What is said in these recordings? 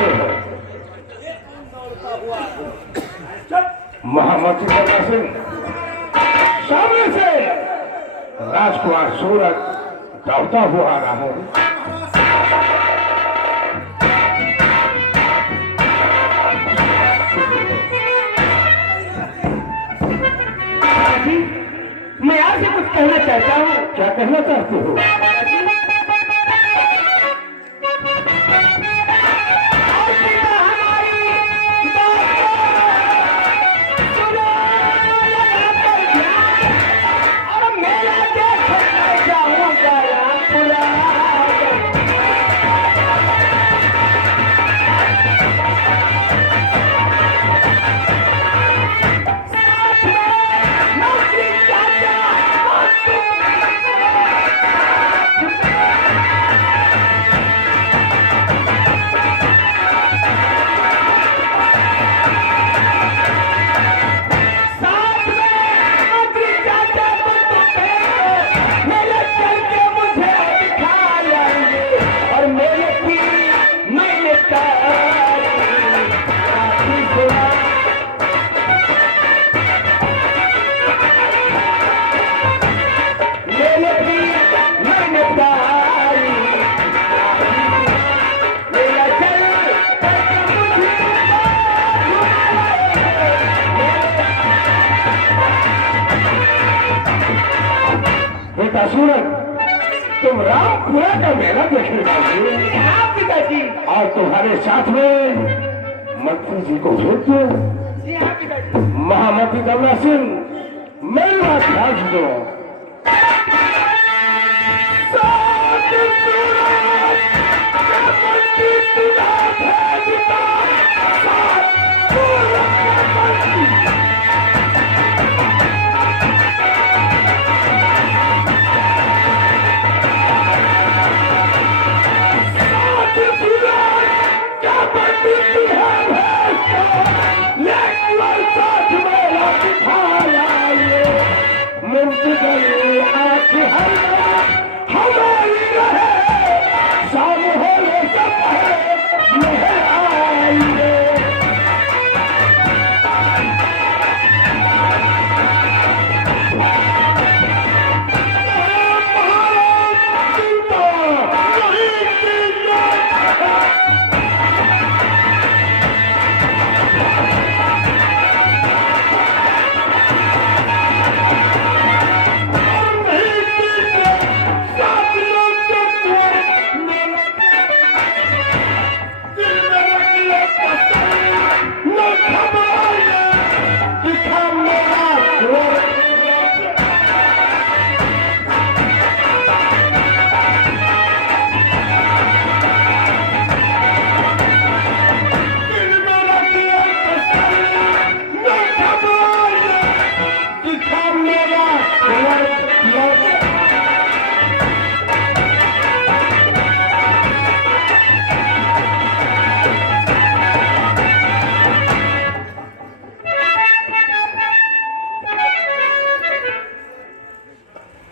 से है। महामती करना सिंह सामने से राजकुमार सूरज दौड़ता हुआ आ रहा है। मैं आपसे कुछ कहना चाहता हूँ। क्या कहना चाहते हो? सूरज, तुम रामपुरा का मेला देखने वाले? हाँ पिताजी। और तुम्हारे साथ में मंत्री जी को भेज दो। जी हाँ पिताजी। महामती करना सिंह मेरी बात ध्यान दो।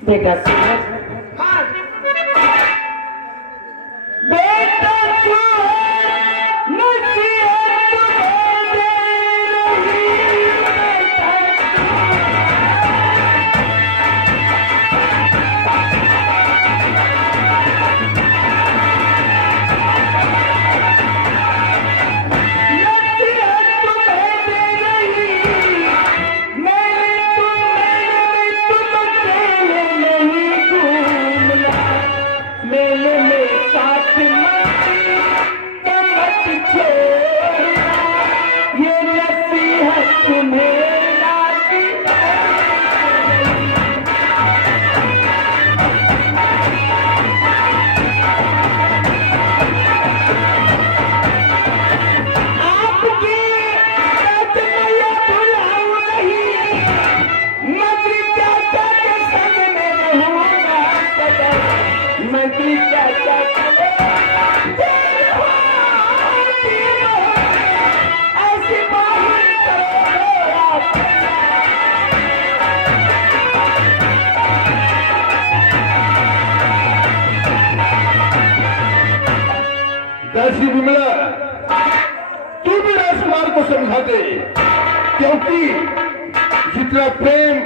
बेटा सूरज, हाँ बेटा सूरज, नसीहत तुम्हें दे दर्शी विमला राजकुमार को समझा दे, क्योंकि जितना प्रेम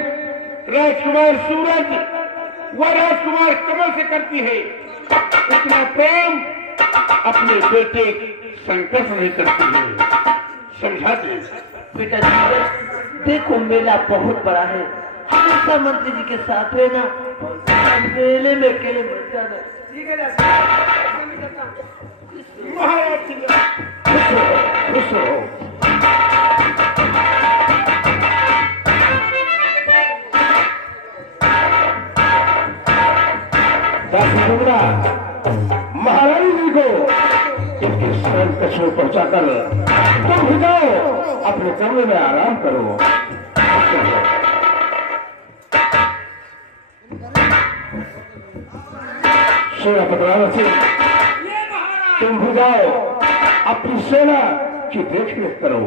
राजकुमार सूरज व राजकुमार कमल से करती है, उतना प्रेम अपने बेटे शंकर से नहीं करती है। समझा दे। पिताजी देखो, मेला बहुत बड़ा है, हमेशा मंत्री जी के साथ रहना, मेले में अकेले मत जाना। ठीक है महाराज खुश रहो। महारानी जी को इनके शरण कछुए पहुंचाकर तुम भी जाओ, अपने कमरे में आराम करो। सेना पटवारा सिंह, तुम भी जाओ, अपनी सेना की देख रेख करो।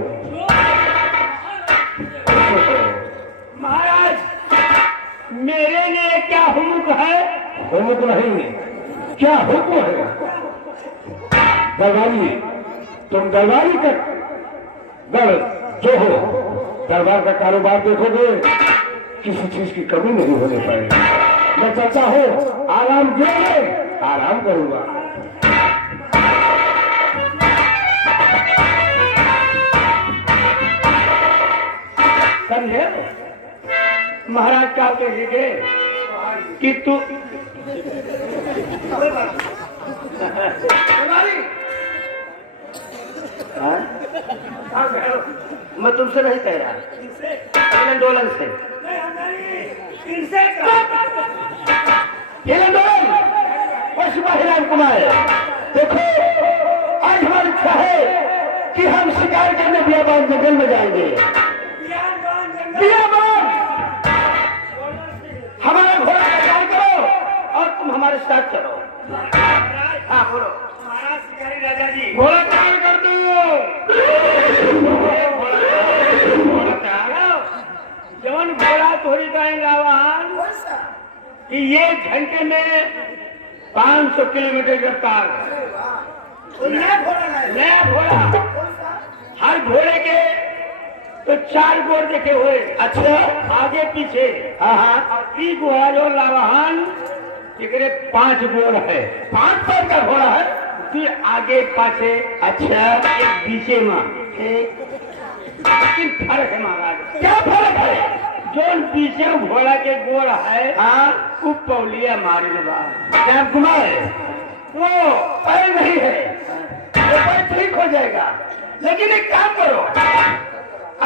महाराज, मेरे लिए क्या हुक्म है? हुक्म नहीं, क्या हुक्म है? दरबारी, तुम दरबारी का दर जो हो, दरबार का कारोबार देखोगे, किसी चीज की कमी नहीं होने पाएगी। मैं चाहता हूँ आराम देंगे, आराम करूंगा। समझे? महाराज क्या कहेंगे कि तू मैं तुमसे नहीं कह रहा, डोलन से राजकुमार, देखो आज हमारी इच्छा है कि हम शिकार करने बियाबान जंगल में जाएंगे। बियाबान हमारा घोड़ा तैयार करो और तुम हमारे साथ चलो। हाँ बोलो। हमारा शिकारी राजा जी, घोड़ा तैयार कर दो। जवन घोड़ा थोड़ी जाएंगे कि ये घंटे में 500 किलोमीटर की रफ्तार। नया घोड़ा, हर घोड़े के तो 4 गोर देखे हुए। अच्छा, आगे पीछे। हाँ, तीन घोड़ा जो लावाहन 5 गोर है। 5 पैर का घोड़ा है, फिर आगे पाछे। अच्छा, एक बीचे में। लेकिन फर्क है महाराज। क्या फर्क है? जो पीछे घोड़ा के गोड़ है, हाँ, वो पौलिया मारे कुमार, वो पैर नहीं है, वो पैर ठीक हो जाएगा। लेकिन एक काम करो,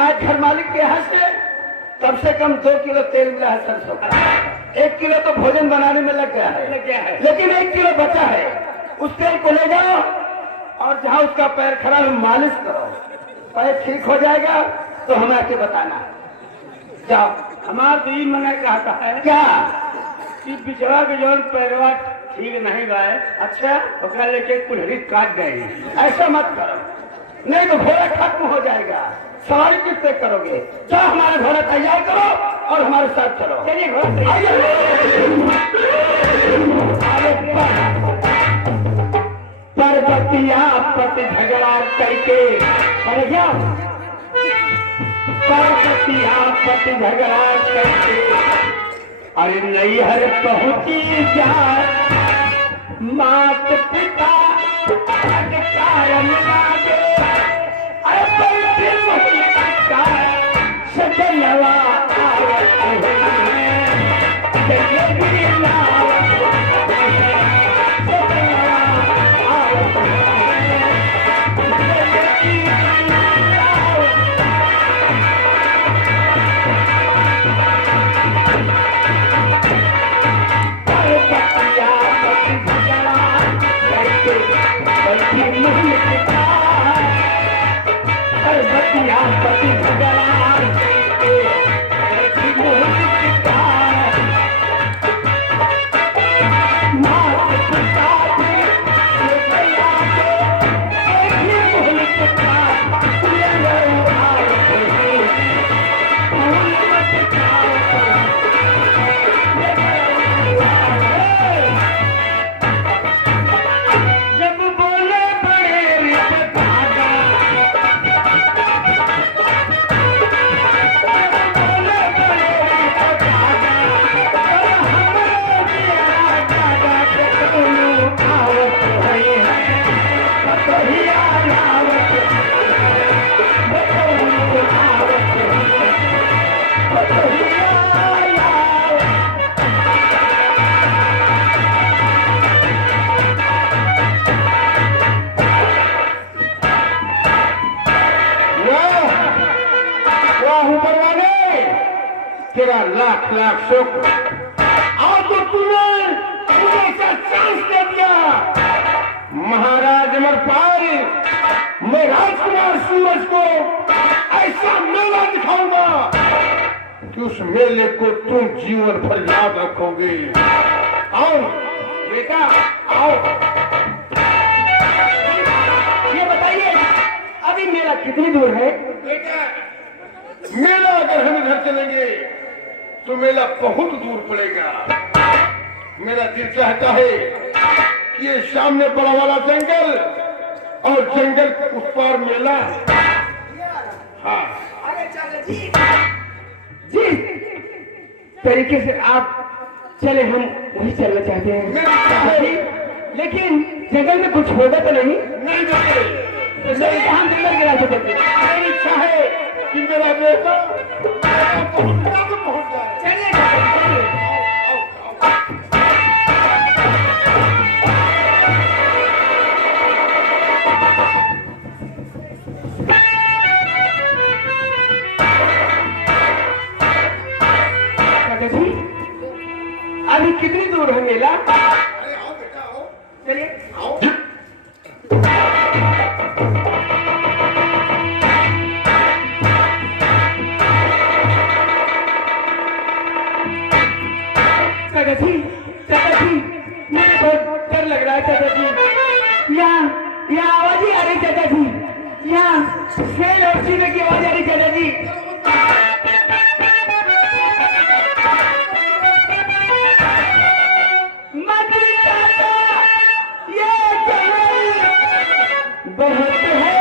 आज घर मालिक के यहाँ से कम से कम 2 किलो तेल मिला है सरसों का। 1 किलो तो भोजन बनाने में लग गया है, लेकिन 1 किलो बचा है। उस तेल को ले जाओ और जहाँ उसका पैर खराब है मालिश करो, पैर ठीक हो जाएगा तो हमें आके बताना। जाओ। हमारा तो ये मना चाहता है क्या कि बिचवा के जो पैरवा ठीक नहीं गए, अच्छा ओकरा लेके कुल्हड़ी काट गए। ऐसा मत करो, नहीं तो घोड़ा खत्म हो जाएगा। सवारी किससे करोगे? जाओ, हमारा घोड़ा तैयार करो और हमारे साथ चलो। चलिए घोड़ा परबतिया पति झगड़ा करके परबतिया पति झगड़ा करके अरे नैहर पहुंची जा मात पिता सजलवा जब बोले बड़े पतोहिया लावत बतौनी आवत पतोहिया लावत। वाह ऊपर वाले, तेरा लाख लाख शुक्र। आज तो तूने मुझे ऐसा चांस दे दिया। महाराज अमरपाल, मैं राजकुमार सूरज को ऐसा मेला दिखाऊंगा कि उस मेले को तुम जीवन भर याद रखोगे। आओ बेटा आओ। ये बताइए अभी मेरा कितनी दूर है? बेटा मेला अगर हम इधर चलेंगे तो मेला बहुत दूर पड़ेगा। मेरा दिल चाहता है कि ये सामने बड़ा वाला जंगल और जंगल उस पार मेला। हाँ जी तरीके से आप चले, हम वही चलना चाहते हैं। मेरी इच्छा है। लेकिन जंगल में कुछ होगा तो नहीं? नहीं बेटे, नहीं, हम जंगल के रास्ते चलते हैं। मेरी इच्छा है कि मेरा बेटा पहुंच जाए। चलिए चलिए। दादाजी अभी कितनी दूर है मेला? अरे आओ बेटा आओ। चलिए आओ। दादाजी दादाजी मुझे बहुत डर लग रहा है दादाजी। यहाँ आवाज ही आ रही दादाजी, यहाँ शेर और चीते की आवाज आ रही दादाजी। मंत्री चाचा ये जंगल बहुत है।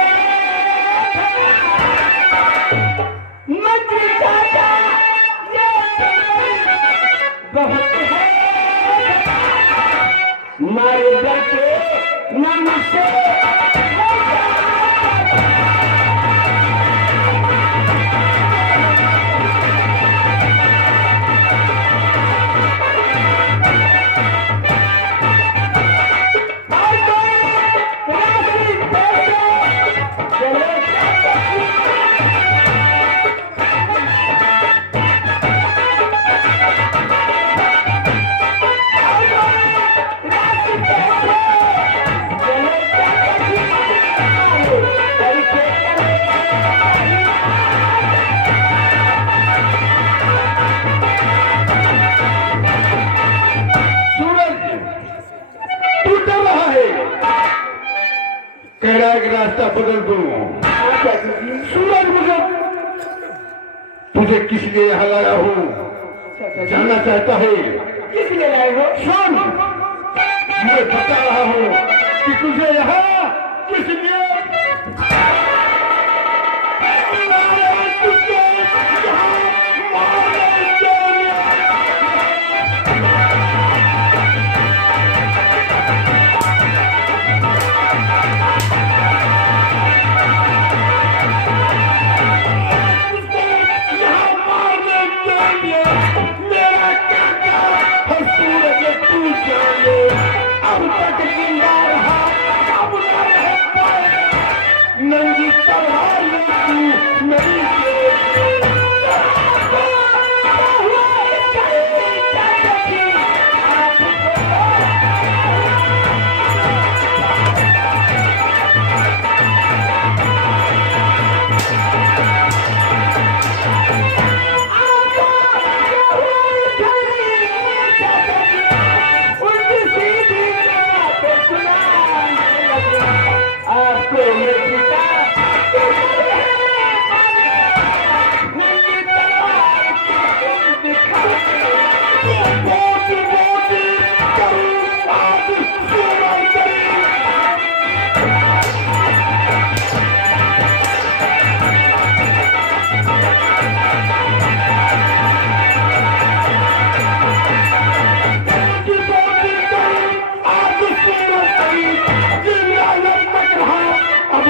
मंत्री चाचा ये जंगल बहुत है। मारे डर के न मुझसे कह रहा है कि रास्ता बदल दूं। सूरज बदल। तुझे किस लिए यहाँ लाया हूँ जानना चाहता है? किस लिए लाए हो? सुन, मैं बता रहा हूँ कि तुझे यहाँ किस लिए लाया, तुझे यहाँ मारने के लिए। मेरा काका सूरज तू जाने अब तक जिंदा रहा, अब न रह पाएगा। नंगी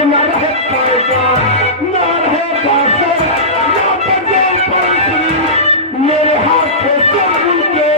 न रहे फायदा न रहे बासर न बजे बंसुरी मेरे हाथ से सब उनके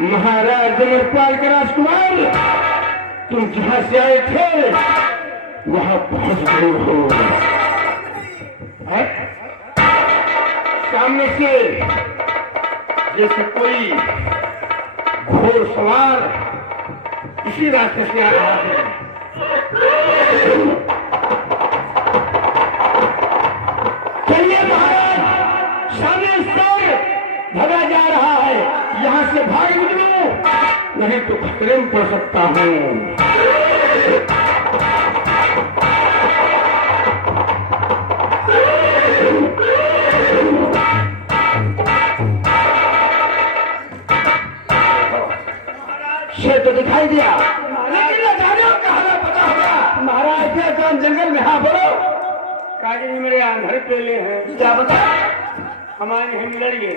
महाराज अमरपाल के राजकुमार तुम जहां से आए थे वहां पहुंच गए हो। है? सामने से जैसे कोई घोड़ सवार इसी रास्ते से आ रहा है। चलिए महाराज, सामने से भगा जा रहा है, यहाँ से भाग निकलो नहीं तो खतरे में पड़ सकता हूँ। शेर तो दिखाई दिया लेकिन लगाने कहा पता होगा। महाराज क्या काम जंगल में? हाँ बोलो। काजी जी मेरे आंधर पेले हैं। क्या बता? हमारे हम लड़िए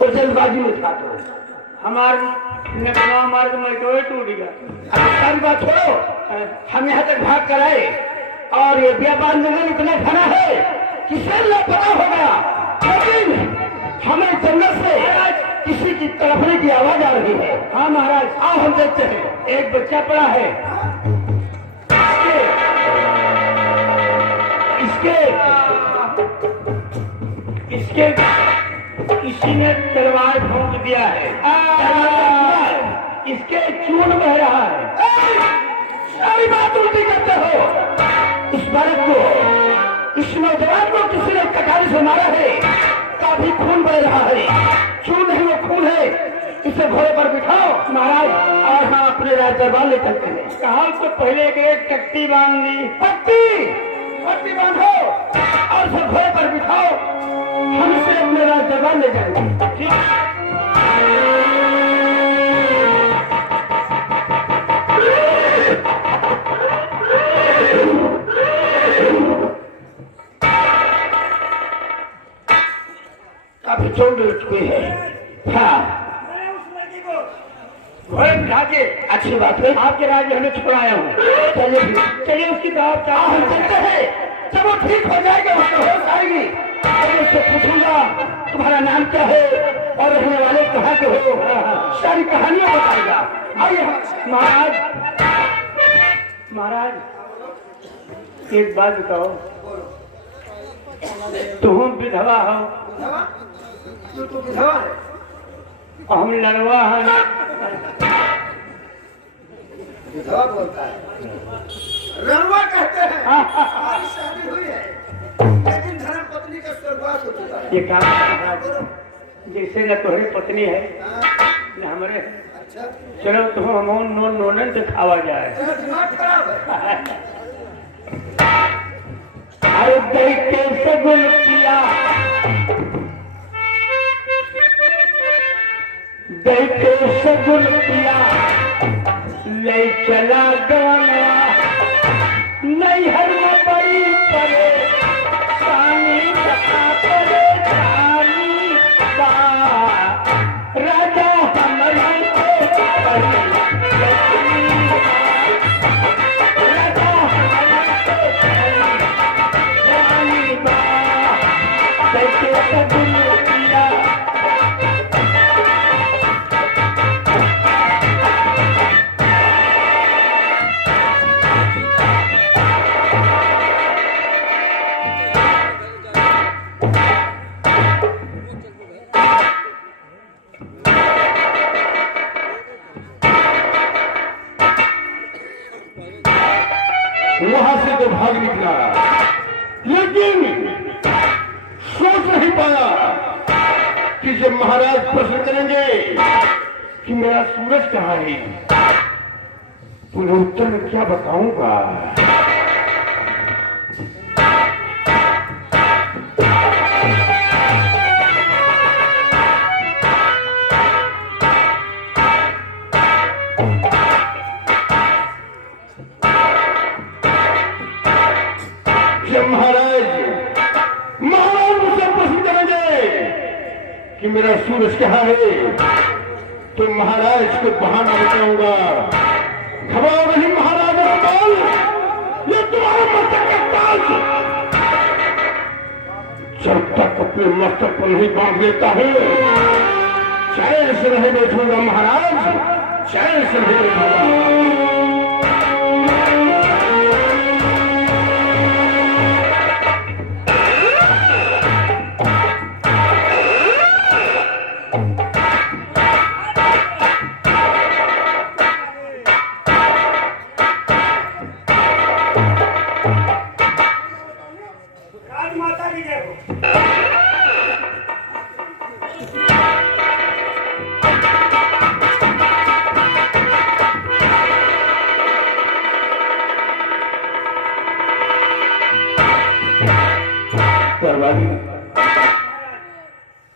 और जल्दबाजी में था तो हमारे नकमा मार्ग में टूट गया। सारी बात छोड़ो, हम यहाँ तक भाग कर आए और ये व्यापार जंगल इतना घना है किसे न पता होगा, लेकिन हमें जंगल से किसी की तड़पने की आवाज आ रही है। हाँ महाराज, आओ हम देखते हैं। एक बच्चा पड़ा है, इसके किसी ने तलवार फूंक दिया है। इसके चून बह रहा है। सारी बात उल्टी करते हो। इस बालक को, इस नौजवान को किसी ने कटारी से मारा है, काफी खून बह रहा है। चून नहीं वो खून है। इसे घोड़े पर बिठाओ महाराज और हम अपने राज दरबार ले चलते हैं। कहा तो पहले एक टट्टी बांध ली। पट्टी बांधो और सब घोड़े पर बिठाओ, हम इसे अपने राज दरबार ले जाएंगे। ठीक? काफी चोट लग चुकी है। हाँ घोड़े अच्छी बात है। आपके राज्य हमें छुड़ाया हूँ। चलिए उसकी बात क्या हम चलते हैं। जब वो ठीक हो जाएगा उसको होश आएगी तो उससे पूछूंगा तुम्हारा नाम क्या है और रहने वाले कहाँ के हो, सारी कहानियां बताएगा। आइए महाराज एक बात बताओ, तुम विधवा हो और हम लड़वा हैं। विधवा बोलता है, रणवा कहते हैं। हमारी शादी हुई है लेकिन धर्म पत्नी का स्वर्गवास हो चुका है। ये काम जैसे न तुम्हारी पत्नी है न हमारे। अच्छा चलो तुम हम नोनन से खावा जाए। दिमाग खराब है। अरे देखे सगुन किया, देखे सगुन किया ले चला गाना नहीं हर में बड़ी परे सानी कथा परे जानी बा राजा हमारे राजा जानी बा देखे सगुन किया। वहां से तो भाग निकला लेकिन सोच नहीं पाया कि जब महाराज प्रश्न करेंगे कि मेरा सूरज कहाँ है पूरे उत्तर में क्या बताऊंगा। जब महाराज मुझसे प्रश्न करेंगे कि मेरा सूरज कहाँ है, तो महाराज को बहाना बताऊंगा। घबराओ नहीं महाराज रामपाल, ये तुम्हारे मस्तक का ताज जब तक अपने मस्तक पर नहीं बांध लेता हूँ, चैन से नहीं बैठूंगा महाराज, चैन से नहीं बैठूंगा। माता की जय हो।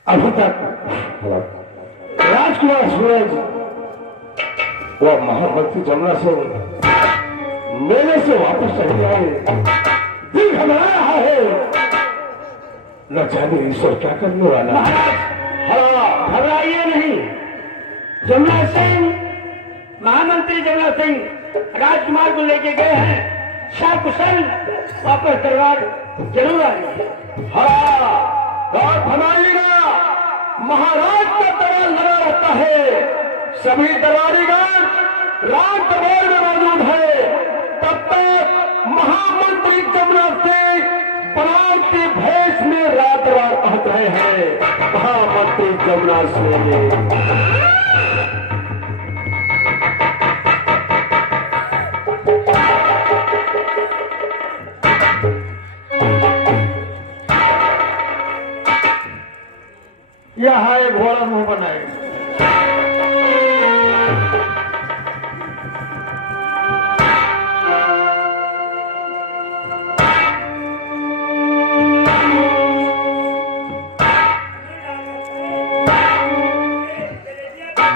अभी तक राजकुमार सूरज वह महाभक्ति जमुना से मेले से वापस नहीं आए, दिल घबरा रहा है, न जाने ईश्वर क्या करने वाला है। हाँ, घबराइए नहीं। जमुना सिंह, महामंत्री जमुना सिंह राजकुमार को लेके गए हैं, सकुशल वापस दरबार जरूर आएंगे। हाँ, और फरमाइएगा महाराज का दरबार लगा रहता है, सभी दरबारीगण राज दरबार में मौजूद है। तब तक महामंत्री जमुना सिंह पराग के भेष में रात दरबार पहुंच रहे हैं। महामंत्री जमुना सिंह यहाँ एक घोड़ा मुंह बनाए।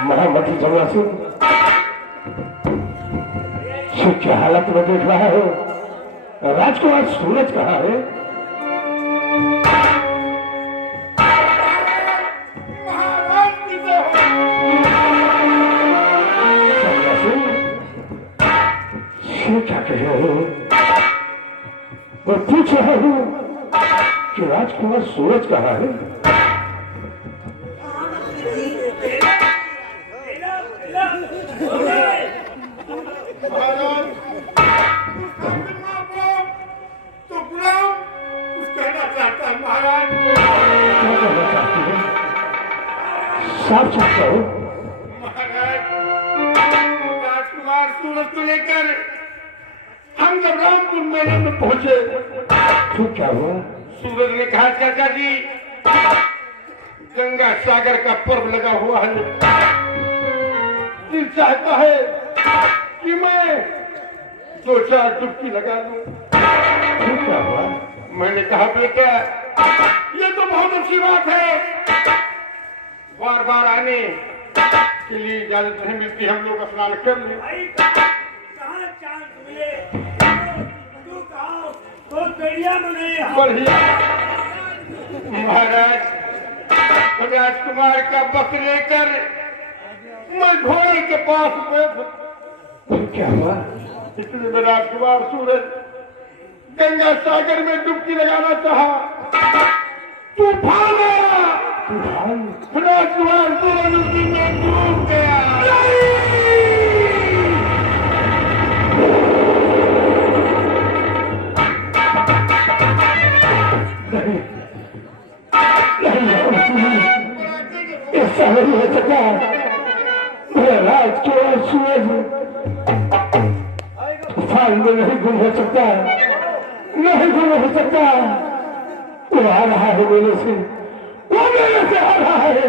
महामंत्री जमुना सिंह क्या हालत में देख रहा है, राजकुमार सूरज कहाँ है? क्या कह रहे हो? मैं पूछ रहा हूँ कि राजकुमार सूरज कहाँ है? तो बुलाओ, कुछ कहना चाहता है महाराज। क्या कहना चाहती हो? साफ साफ कहो। महाराज, राजकुमार सूरज को लेकर हम जब रामपुर मेले में पहुंचे तो क्या हुआ? सूरज ने कहा, चाचा जी गंगा सागर का पर्व लगा हुआ है, दिल चाहता है कि मैं 2-4 डुबकी लगा लूं। तो क्या हुआ? मैंने कहा, बेटा ये तो बहुत अच्छी बात है, बार बार आने के लिए इजाजत नहीं मिलती, हम लोग स्नान कर लें। तो दरिया में नहीं बढ़िया महाराज, राजकुमार का बक लेकर मैं घोड़े के पास में, तो क्या हुआ? इतने में राजकुमार सूरज गंगा सागर में डुबकी लगाना चाहा, तूफान आया, राजकुमार सूरज उसी में डूब गया। ऐसा नहीं हो सका, मेरा राजकुमार सूरज तूफान में नहीं गुम हो सकता, नहीं गुम हो सकता। वो आ रहा है मेरे से, वो मेरे से आ रहा है।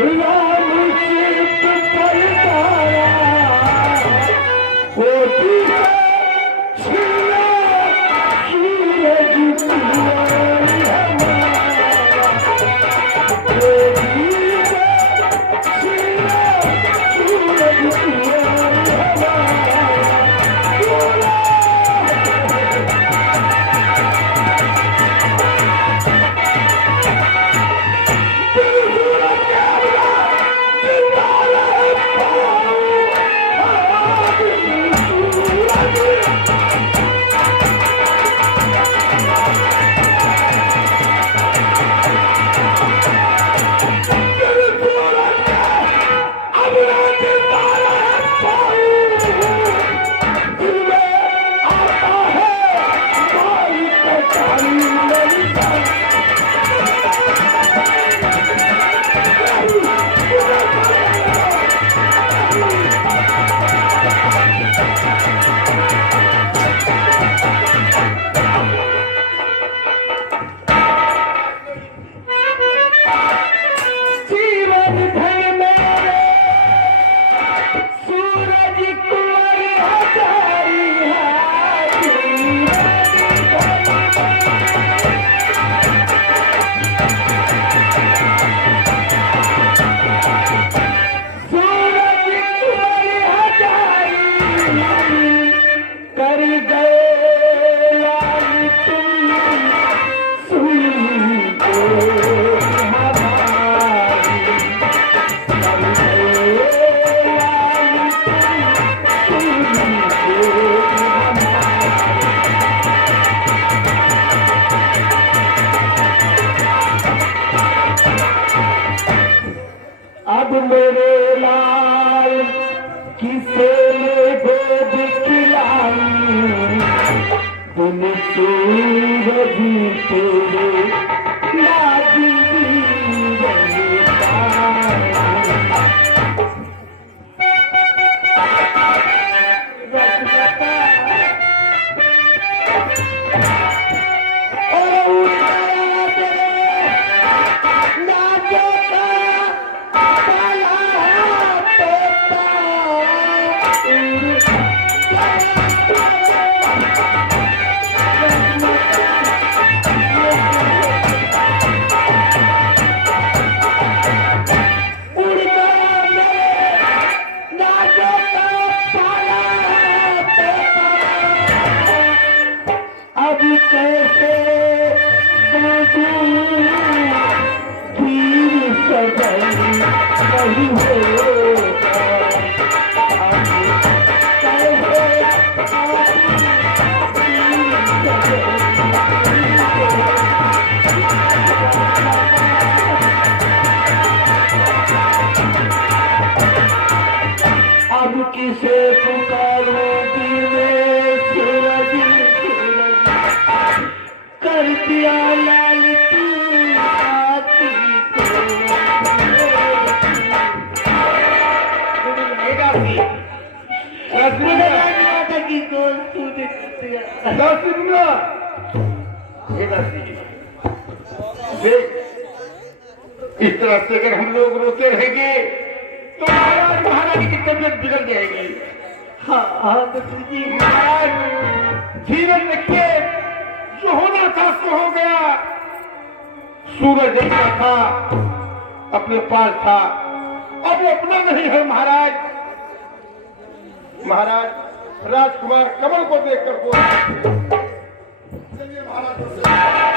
राम सिर्फ परताया कोटि छिया सूरज किया कोटि छिया सूरज किया अब मेरे लाल किसे गोद खिलाई तुम सूरज तेरे लागी अब किसे पुकारूंगी मैं सूरज कर दिया लाल तू आती इस तरह से अगर हम लोग रोते रहेंगे तो महाराज महारानी की तबीयत बिगड़ जाएगी। हाँ जी महाराज धीरज रखिए, जो होना था सो हो गया। सूरज जैसा था अपने पास था, अब वो अपना नहीं है महाराज। महाराज राजकुमार कमल को देखकर बोले, चलिए महाराज।